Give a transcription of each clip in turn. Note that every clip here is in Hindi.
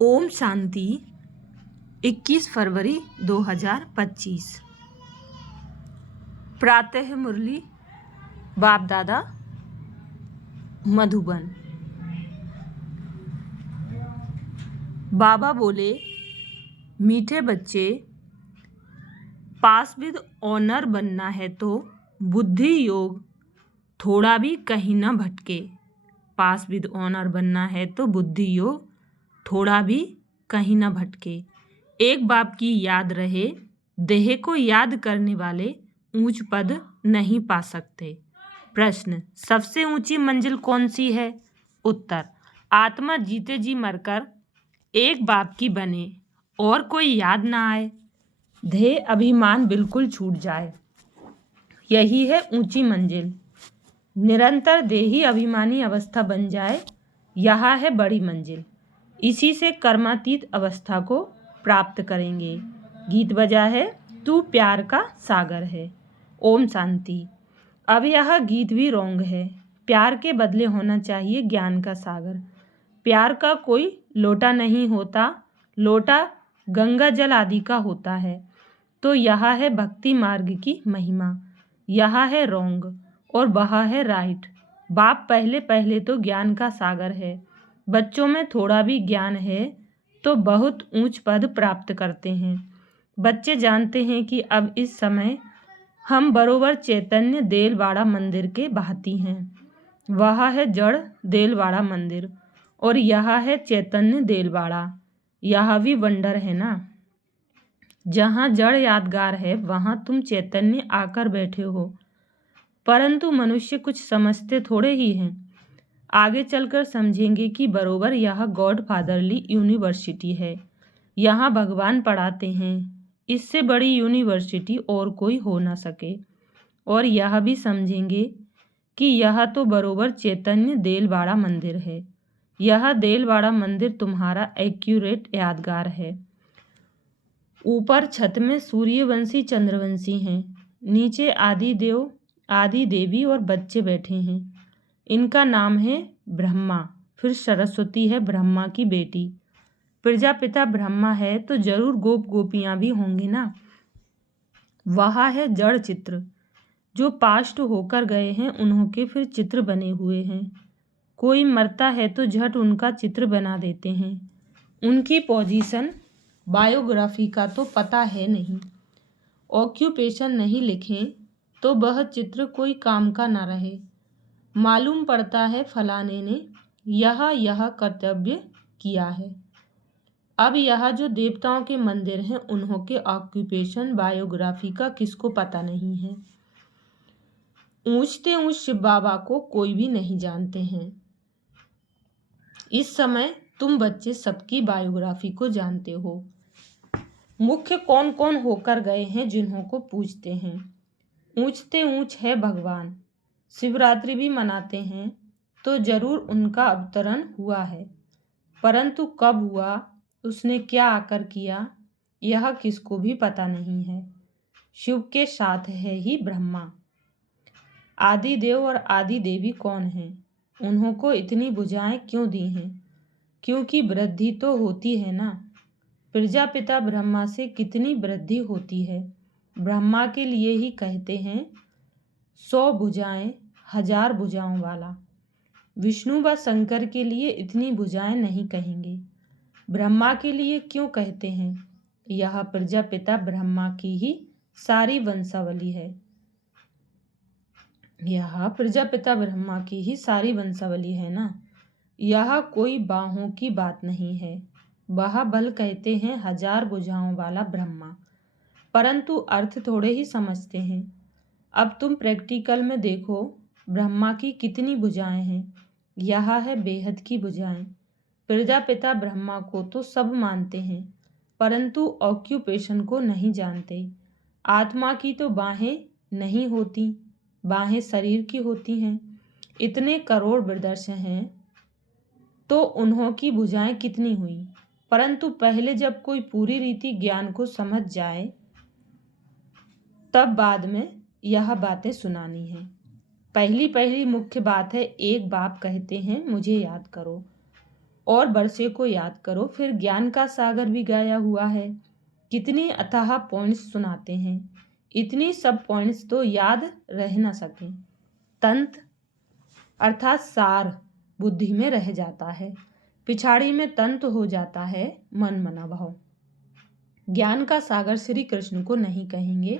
ओम शांति। 21 फरवरी 2025। प्रातः मुरली बाप दादा मधुबन। बाबा बोले, मीठे बच्चे, पास विद ऑनर बनना है तो बुद्धि योग थोड़ा भी कहीं न भटके। पास विद ऑनर बनना है तो बुद्धि योग थोड़ा भी कहीं न भटके। एक बाप की याद रहे, देह को याद करने वाले ऊंच पद नहीं पा सकते। प्रश्न, सबसे ऊंची मंजिल कौन सी है? उत्तर, आत्मा जीते जी मरकर एक बाप की बने और कोई याद ना आए, देह अभिमान बिल्कुल छूट जाए, यही है ऊंची मंजिल। निरंतर देही अभिमानी अवस्था बन जाए, यह है बड़ी मंजिल। इसी से कर्मातीत अवस्था को प्राप्त करेंगे। गीत बजा है, तू प्यार का सागर है। ओम शांति। अब यह गीत भी रॉन्ग है। प्यार के बदले होना चाहिए ज्ञान का सागर। प्यार का कोई लोटा नहीं होता, लोटा गंगा जल आदि का होता है। तो यह है भक्ति मार्ग की महिमा। यह है रॉन्ग और वह है राइट। बाप पहले पहले तो ज्ञान का सागर है। बच्चों में थोड़ा भी ज्ञान है तो बहुत ऊंच पद प्राप्त करते हैं। बच्चे जानते हैं कि अब इस समय हम बरोबर चैतन्य देलवाड़ा मंदिर के भांति हैं। वह है जड़ देलवाड़ा मंदिर और यह है चैतन्य देलवाड़ा। यह भी वंडर है ना। जहाँ जड़ यादगार है वहाँ तुम चैतन्य आकर बैठे हो, परंतु मनुष्य कुछ समझते थोड़े ही हैं। आगे चलकर समझेंगे कि बरोबर यह गॉड फादरली यूनिवर्सिटी है। यहाँ भगवान पढ़ाते हैं। इससे बड़ी यूनिवर्सिटी और कोई हो ना सके। और यह भी समझेंगे कि यह तो बरोबर चैतन्य देलवाड़ा मंदिर है। यह देलवाड़ा मंदिर तुम्हारा एक्यूरेट यादगार है। ऊपर छत में सूर्यवंशी चंद्रवंशी हैं, नीचे आदि देव आदि देवी और बच्चे बैठे हैं। इनका नाम है ब्रह्मा। फिर सरस्वती है ब्रह्मा की बेटी। प्रजापिता ब्रह्मा है तो जरूर गोप गोपियां भी होंगी ना। वह है जड़ चित्र। जो पास्ट होकर गए हैं उन्हों के फिर चित्र बने हुए हैं। कोई मरता है तो झट उनका चित्र बना देते हैं। उनकी पोजीशन बायोग्राफी का तो पता है नहीं। ऑक्यूपेशन नहीं लिखें तो वह चित्र कोई काम का ना रहे। मालूम पड़ता है फलाने ने यह कर्तव्य किया है। अब यह जो देवताओं के मंदिर हैं उन्हों के ऑक्यूपेशन बायोग्राफी का किसको पता नहीं है। ऊंचते ऊंच शिव बाबा को कोई भी नहीं जानते हैं। इस समय तुम बच्चे सबकी बायोग्राफी को जानते हो। मुख्य कौन कौन होकर गए हैं जिन्हों को पूजते हैं। ऊंचते ऊंच है भगवान। शिवरात्रि भी मनाते हैं तो जरूर उनका अवतरण हुआ है, परंतु कब हुआ, उसने क्या आकर किया, यह किसको भी पता नहीं है। शिव के साथ है ही ब्रह्मा। आदि देव और आदि देवी कौन हैं? उन्हों को इतनी भुजाएं क्यों दी हैं? क्योंकि वृद्धि तो होती है ना। प्रजापिता ब्रह्मा से कितनी वृद्धि होती है। ब्रह्मा के लिए ही कहते हैं 100 भुजाएं 1000 भुजाओं वाला। विष्णु व शंकर के लिए इतनी भुजाएं नहीं कहेंगे। ब्रह्मा के लिए क्यों कहते हैं? यह प्रजापिता ब्रह्मा की ही सारी वंशावली है। यह प्रजापिता ब्रह्मा की ही सारी वंशावली है ना। यह कोई बाहों की बात नहीं है। वह बल कहते हैं 1000 भुजाओं वाला ब्रह्मा, परंतु अर्थ थोड़े ही समझते हैं। अब तुम प्रैक्टिकल में देखो ब्रह्मा की कितनी भुजाएं हैं। यह है बेहद की भुजाएं। प्रजापिता ब्रह्मा को तो सब मानते हैं, परंतु ऑक्यूपेशन को नहीं जानते। आत्मा की तो बाहें नहीं होती, बाहें शरीर की होती हैं। इतने करोड़ ब्रदर्श हैं तो उन्हों की भुजाएं कितनी हुई। परंतु पहले जब कोई पूरी रीति ज्ञान को समझ जाए तब बाद में यह बातें सुनानी है। पहली मुख्य बात है, एक बाप कहते हैं मुझे याद करो, और वर्षे को याद करो। फिर ज्ञान का सागर भी गाया हुआ है। कितनी अथाह पॉइंट्स सुनाते हैं, इतनी सब पॉइंट्स तो याद रह ना सके। तंत्र अर्थात सार बुद्धि में रह जाता है, पिछाड़ी में तंत्र हो जाता है मन मना भाव। ज्ञान का सागर श्री कृष्ण को नहीं कहेंगे,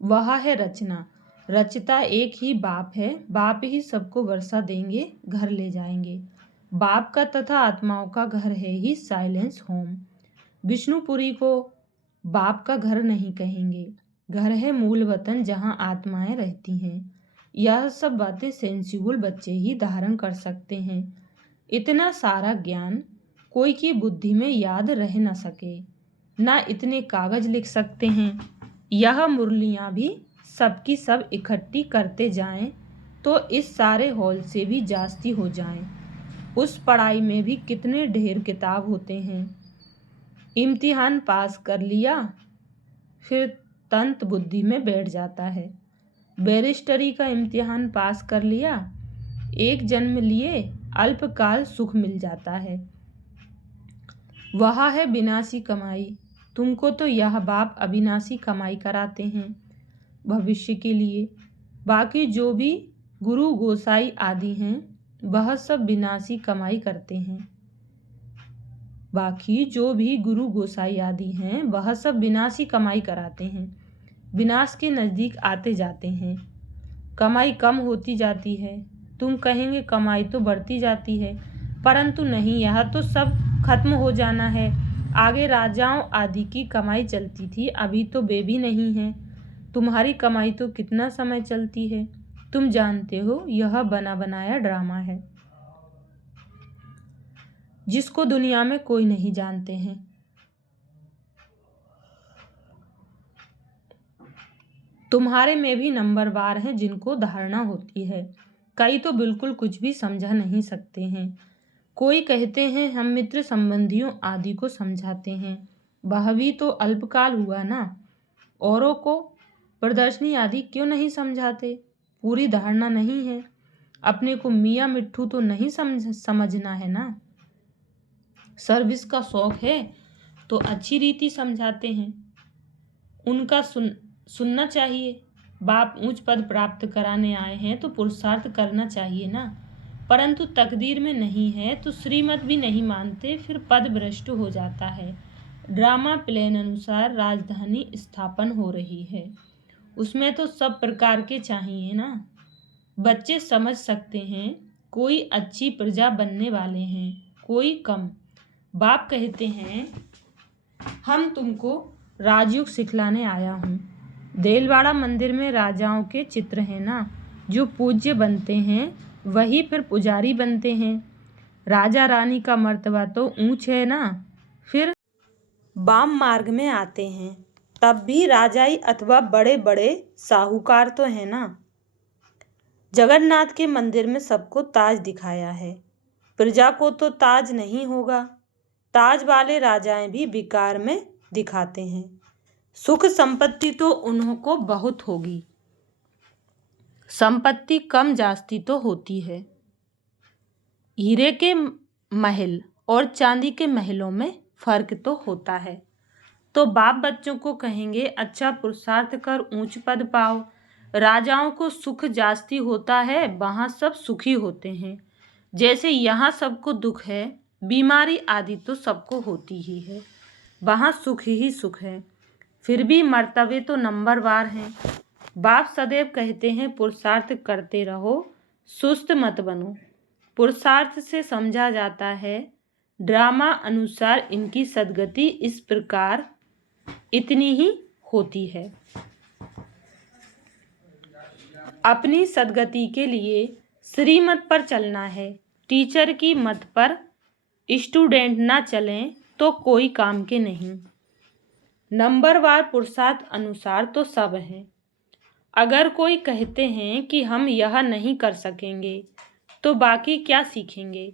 वह है रचना। रचता एक ही बाप है, बाप ही सबको वर्षा देंगे, घर ले जाएंगे। बाप का तथा आत्माओं का घर है ही साइलेंस होम। विष्णुपुरी को बाप का घर नहीं कहेंगे, घर है मूल वतन जहाँ आत्माएं रहती हैं। यह सब बातें सेंसिबल बच्चे ही धारण कर सकते हैं। इतना सारा ज्ञान कोई की बुद्धि में याद रह न सके, ना इतने कागज लिख सकते हैं। यह मुरलियाँ भी सबकी सब इकट्ठी करते जाएं तो इस सारे हॉल से भी जास्ती हो जाएं। उस पढ़ाई में भी कितने ढेर किताब होते हैं। इम्तिहान पास कर लिया, फिर तंत्र बुद्धि में बैठ जाता है। बैरिस्टरी का इम्तिहान पास कर लिया, एक जन्म लिए अल्पकाल सुख मिल जाता है। वह है विनाशी कमाई। तुमको तो यह बाप अविनाशी कमाई कराते हैं भविष्य के लिए। बाकी जो भी गुरु गोसाई आदि हैं वह सब विनाशी कमाई करते हैं। बाकी जो भी गुरु गोसाई आदि हैं वह सब विनाशी कमाई कराते हैं, विनाश के नज़दीक आते जाते हैं। कमाई कम होती जाती है। तुम कहेंगे कमाई तो बढ़ती जाती है, परंतु नहीं, यह तो सब खत्म हो जाना है। आगे राजाओं आदि की कमाई चलती थी, अभी तो वे भी नहीं है। तुम्हारी कमाई तो कितना समय चलती है, तुम जानते हो। यह बना बनाया ड्रामा है जिसको दुनिया में कोई नहीं जानते हैं। तुम्हारे में भी नंबरवार हैं जिनको धारणा होती है, कई तो बिल्कुल कुछ भी समझा नहीं सकते हैं। कोई कहते हैं हम मित्र संबंधियों आदि को समझाते हैं, वह भी तो अल्पकाल हुआ ना। औरों को प्रदर्शनी आदि क्यों नहीं समझाते? पूरी धारणा नहीं है, अपने को मियाँ मिट्ठू तो नहीं समझना है ना। सर्विस का शौक है तो अच्छी रीति समझाते हैं, उनका सुनना चाहिए। बाप ऊंच पद प्राप्त कराने आए हैं तो पुरुषार्थ करना चाहिए ना, परंतु तकदीर में नहीं है तो श्रीमत भी नहीं मानते, फिर पद भ्रष्ट हो जाता है। ड्रामा प्लान अनुसार राजधानी स्थापन हो रही है, उसमें तो सब प्रकार के चाहिए ना। बच्चे समझ सकते हैं, कोई अच्छी प्रजा बनने वाले हैं, कोई कम। बाप कहते हैं हम तुमको राजयोग सिखलाने आया हूँ। देलवाड़ा मंदिर में राजाओं के चित्र हैं ना, जो पूज्य बनते हैं वही फिर पुजारी बनते हैं। राजा रानी का मर्तबा तो ऊंच है ना, फिर वाम मार्ग में आते हैं तब भी राजाई अथवा बड़े बड़े साहूकार तो हैं ना। जगन्नाथ के मंदिर में सबको ताज दिखाया है, प्रजा को तो ताज नहीं होगा। ताज वाले राजाएं भी विकार में दिखाते हैं। सुख संपत्ति तो उन्हों को बहुत होगी, संपत्ति कम जास्ती तो होती है। हीरे के महल और चांदी के महलों में फर्क तो होता है। तो बाप बच्चों को कहेंगे अच्छा पुरुषार्थ कर ऊंच पद पाओ। राजाओं को सुख जास्ती होता है, वहाँ सब सुखी होते हैं। जैसे यहाँ सबको दुख है, बीमारी आदि तो सबको होती ही है, वहाँ सुख ही सुख है। फिर भी मर्तबे तो नंबरवार हैं। बाप सदैव कहते हैं पुरुषार्थ करते रहो, सुस्त मत बनो। पुरुषार्थ से समझा जाता है ड्रामा अनुसार इनकी सद्गति इस प्रकार इतनी ही होती है। अपनी सद्गति के लिए श्रीमत पर चलना है, टीचर की मत पर स्टूडेंट ना चलें तो कोई काम के नहीं। नंबरवार पुरुषार्थ अनुसार तो सब हैं। अगर कोई कहते हैं कि हम यह नहीं कर सकेंगे तो बाकी क्या सीखेंगे?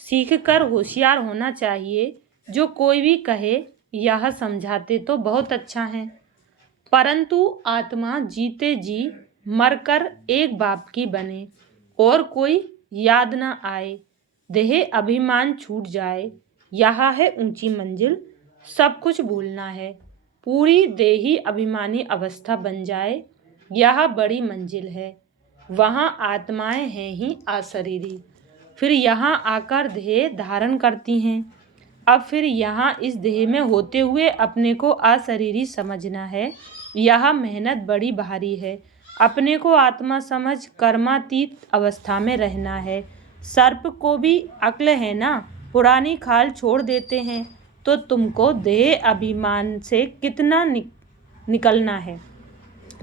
सीख कर होशियार होना चाहिए। जो कोई भी कहे यह समझाते तो बहुत अच्छा है, परंतु आत्मा जीते जी मरकर एक बाप की बने और कोई याद न आए, देह अभिमान छूट जाए, यह है ऊंची मंजिल, सब कुछ भूलना है। पूरी देही अभिमानी अवस्था बन जाए, यह बड़ी मंजिल है। वहाँ आत्माएं हैं ही अशरीरी, फिर यहाँ आकर देह धारण करती हैं। अब फिर यहाँ इस देह में होते हुए अपने को अशरीरी समझना है, यह मेहनत बड़ी भारी है। अपने को आत्मा समझ कर्मातीत अवस्था में रहना है। सर्प को भी अक्ल है ना, पुरानी खाल छोड़ देते हैं, तो तुमको देह अभिमान से कितना निकलना है।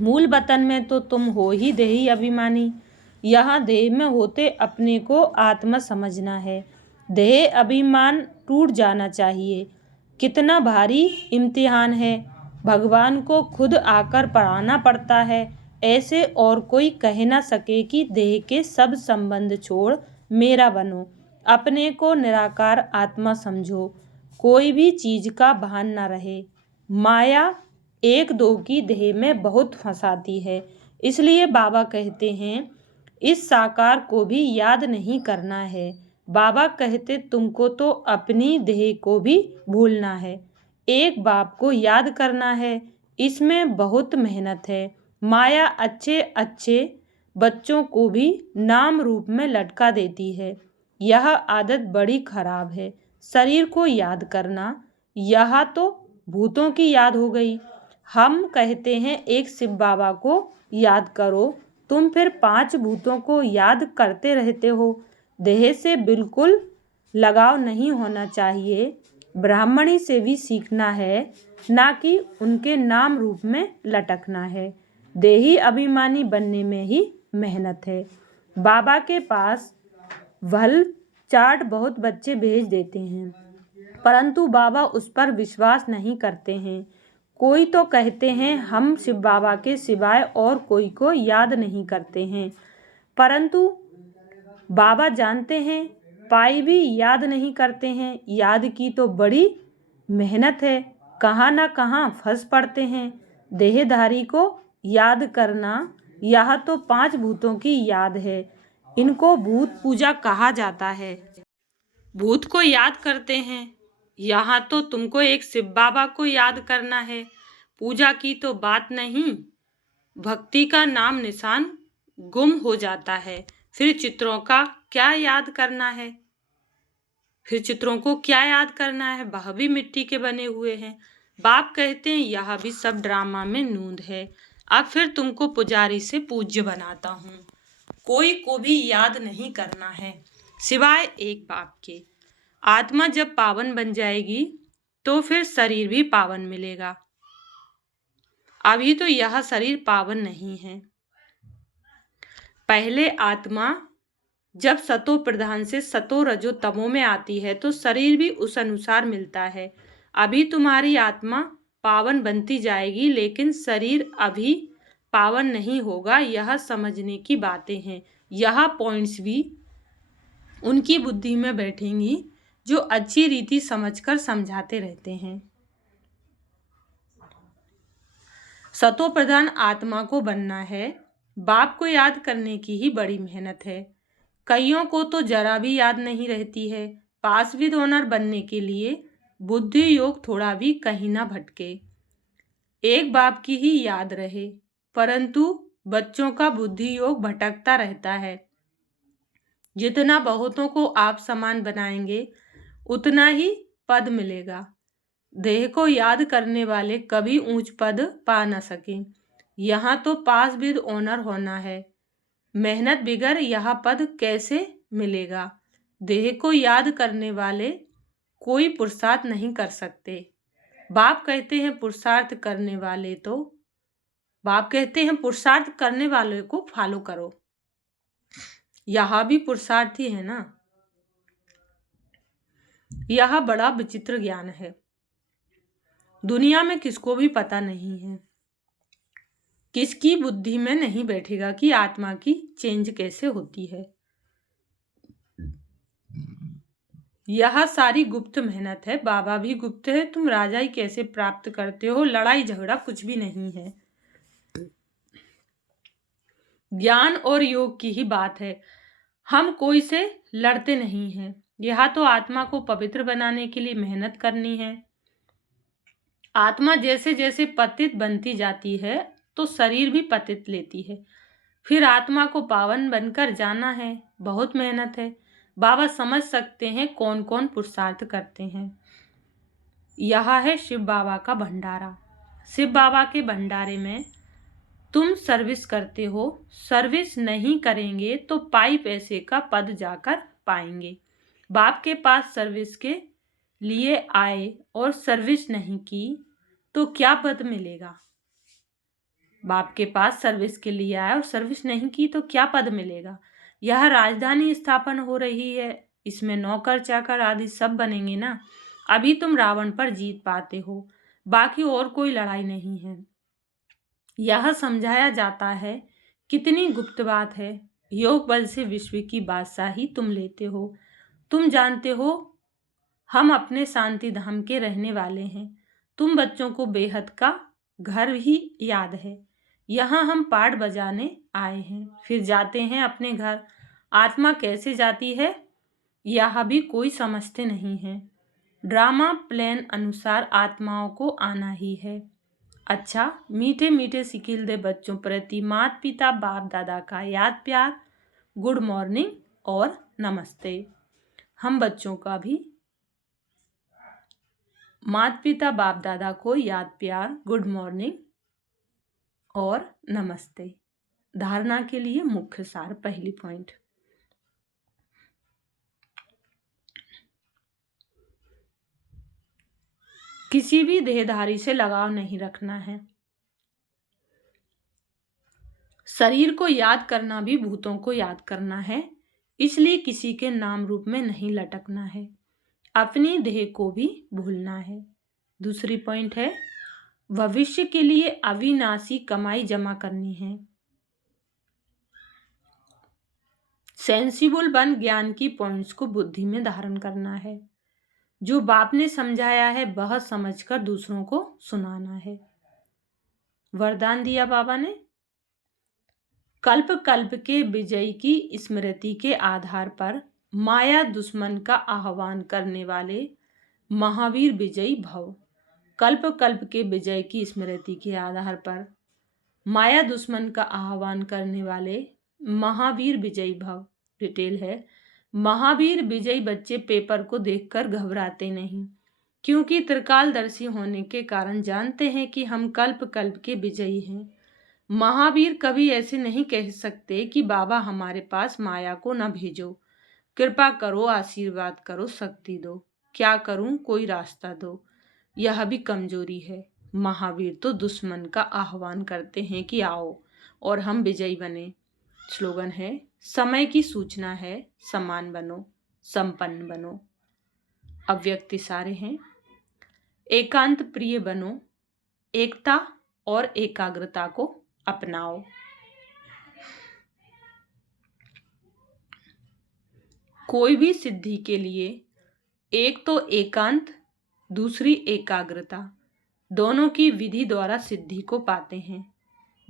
मूल वतन में तो तुम हो ही देही अभिमानी, यहाँ देह में होते अपने को आत्मा समझना है। देह अभिमान टूट जाना चाहिए। कितना भारी इम्तिहान है, भगवान को खुद आकर पढ़ाना पड़ता है। ऐसे और कोई कह ना सके कि देह के सब संबंध छोड़ मेरा बनो। अपने को निराकार आत्मा समझो, कोई भी चीज का भान ना रहे। माया एक दो की देह में बहुत फंसाती है, इसलिए बाबा कहते हैं इस साकार को भी याद नहीं करना है। बाबा कहते तुमको तो अपनी देह को भी भूलना है, एक बाप को याद करना है, इसमें बहुत मेहनत है। माया अच्छे अच्छे बच्चों को भी नाम रूप में लटका देती है, यह आदत बड़ी खराब है। शरीर को याद करना, यह तो भूतों की याद हो गई। हम कहते हैं एक शिव बाबा को याद करो, तुम फिर 5 भूतों को याद करते रहते हो। देह से बिल्कुल लगाव नहीं होना चाहिए। ब्राह्मणी से भी सीखना है, ना कि उनके नाम रूप में लटकना है। देही अभिमानी बनने में ही मेहनत है। बाबा के पास भल चाट बहुत बच्चे भेज देते हैं, परंतु बाबा उस पर विश्वास नहीं करते हैं। कोई तो कहते हैं हम शिव बाबा के सिवाय और कोई को याद नहीं करते हैं, परंतु बाबा जानते हैं पाई भी याद नहीं करते हैं। याद की तो बड़ी मेहनत है, कहाँ ना कहाँ फंस पड़ते हैं। देहधारी को याद करना, यह तो 5 भूतों की याद है, इनको भूत पूजा कहा जाता है। भूत को याद करते हैं, यहाँ तो तुमको एक शिव बाबा को याद करना है। पूजा की तो बात नहीं, भक्ति का नाम निशान गुम हो जाता है, फिर चित्रों का क्या याद करना है। फिर चित्रों को क्या याद करना है, वह भी मिट्टी के बने हुए हैं। बाप कहते हैं यह भी सब ड्रामा में नूंद है। अब फिर तुमको पुजारी से पूज्य बनाता हूँ। कोई को भी याद नहीं करना है सिवाय एक बाप के। आत्मा जब पावन बन जाएगी तो फिर शरीर भी पावन मिलेगा। अभी तो यह शरीर पावन नहीं है। पहले आत्मा जब सतो प्रधान से सतो रजो तमो में आती है तो शरीर भी उस अनुसार मिलता है। अभी तुम्हारी आत्मा पावन बनती जाएगी, लेकिन शरीर अभी पावन नहीं होगा। यह समझने की बातें हैं। यह पॉइंट्स भी उनकी बुद्धि में बैठेंगी जो अच्छी रीति समझकर समझाते रहते हैं। सतो प्रधान आत्मा को बनना है, बाप को याद करने की ही बड़ी मेहनत है। कईयों को तो जरा भी याद नहीं रहती है। पास विद ऑनर बनने के लिए बुद्धि योग थोड़ा भी कहीं ना भटके, एक बाप की ही याद रहे, परंतु बच्चों का बुद्धि योग भटकता रहता है। जितना बहुतों को आप समान बनाएंगे उतना ही पद मिलेगा। देह को याद करने वाले कभी ऊंच पद पा न सके। यहाँ तो पास विद ऑनर होना है, मेहनत बिगर यह पद कैसे मिलेगा। देह को याद करने वाले कोई पुरुषार्थ नहीं कर सकते। बाप कहते हैं पुरुषार्थ करने वाले को फॉलो करो। यह भी पुरुषार्थ ही है ना। यह बड़ा विचित्र ज्ञान है, दुनिया में किसको भी पता नहीं है। किसकी बुद्धि में नहीं बैठेगा कि आत्मा की चेंज कैसे होती है। यह सारी गुप्त मेहनत है। बाबा भी गुप्त है। तुम राजाई कैसे प्राप्त करते हो, लड़ाई झगड़ा कुछ भी नहीं है। ज्ञान और योग की ही बात है। हम कोई से लड़ते नहीं हैं। यह तो आत्मा को पवित्र बनाने के लिए मेहनत करनी है। आत्मा जैसे जैसे पतित बनती जाती है तो शरीर भी पतित लेती है। फिर आत्मा को पावन बनकर जाना है। बहुत मेहनत है। बाबा समझ सकते हैं कौन कौन पुरुषार्थ करते हैं। यह है शिव बाबा का भंडारा। शिव बाबा के भंडारे में तुम सर्विस करते हो। सर्विस नहीं करेंगे तो पाई पैसे का पद जाकर पाएंगे। बाप के पास सर्विस के लिए आए और सर्विस नहीं की तो क्या पद मिलेगा? बाप के पास सर्विस के लिए आए और सर्विस नहीं की तो क्या पद मिलेगा? यह राजधानी स्थापन हो रही है, इसमें नौकर चाकर आदि सब बनेंगे ना। अभी तुम रावण पर जीत पाते हो, बाकी और कोई लड़ाई नहीं है। यह समझाया जाता है। कितनी गुप्त बात है। योग बल से विश्व की बादशाही तुम लेते हो। तुम जानते हो हम अपने शांति धाम के रहने वाले हैं। तुम बच्चों को बेहद का घर ही याद है। यहाँ हम पाठ बजाने आए हैं, फिर जाते हैं अपने घर। आत्मा कैसे जाती है यह भी कोई समझते नहीं है। ड्रामा प्लान अनुसार आत्माओं को आना ही है। अच्छा, मीठे मीठे सिखिल दे बच्चों प्रति माता पिता बाप दादा का याद प्यार, गुड मॉर्निंग और नमस्ते। हम बच्चों का भी माता पिता बाप दादा को याद प्यार, गुड मॉर्निंग और नमस्ते। धारणा के लिए मुख्य सार। पहली पॉइंट, किसी भी देहधारी से लगाव नहीं रखना है। शरीर को याद करना भी भूतों को याद करना है, इसलिए किसी के नाम रूप में नहीं लटकना है। अपनी देह को भी भूलना है। दूसरी पॉइंट है, भविष्य के लिए अविनाशी कमाई जमा करनी है। सेंसिबल बन ज्ञान की पॉइंट्स को बुद्धि में धारण करना है। जो बाप ने समझाया है वह समझकर दूसरों को सुनाना है। वरदान दिया बाबा ने, कल्प कल्प के विजय की स्मृति के आधार पर माया दुश्मन का आह्वान करने वाले महावीर विजयी भव। कल्प कल्प के विजय की स्मृति के आधार पर माया दुश्मन का आह्वान करने वाले महावीर विजयी भव। डिटेल है, महावीर विजयी बच्चे पेपर को देखकर घबराते नहीं, क्योंकि त्रिकालदर्शी होने के कारण जानते हैं कि हम कल्प कल्प के विजयी हैं। महावीर कभी ऐसे नहीं कह सकते कि बाबा हमारे पास माया को न भेजो, कृपा करो, आशीर्वाद करो, शक्ति दो, क्या करूं, कोई रास्ता दो। यह भी कमजोरी है। महावीर तो दुश्मन का आह्वान करते हैं कि आओ और हम विजयी बने। स्लोगन है, समय की सूचना है, समान बनो, संपन्न बनो। अव्यक्त इशारे हैं, एकांत प्रिय बनो, एकता और एकाग्रता को अपनाओ। कोई भी सिद्धि के लिए एक तो एकांत, दूसरी एकाग्रता, दोनों की विधि द्वारा सिद्धि को पाते हैं।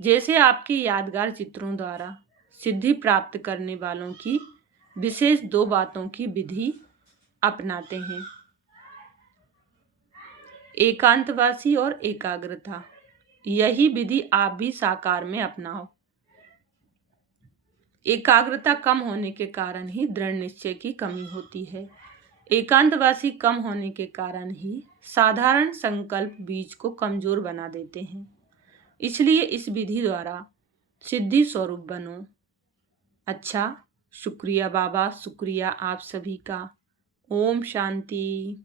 जैसे आपके यादगार चित्रों द्वारा सिद्धि प्राप्त करने वालों की विशेष दो बातों की विधि अपनाते हैं, एकांतवासी और एकाग्रता। यही विधि आप भी साकार में अपनाओ। एकाग्रता कम होने के कारण ही दृढ़ निश्चय की कमी होती है। एकांतवासी कम होने के कारण ही साधारण संकल्प बीज को कमजोर बना देते हैं। इसलिए इस विधि द्वारा सिद्धि स्वरूप बनो। अच्छा, शुक्रिया बाबा, शुक्रिया आप सभी का। ओम शांति।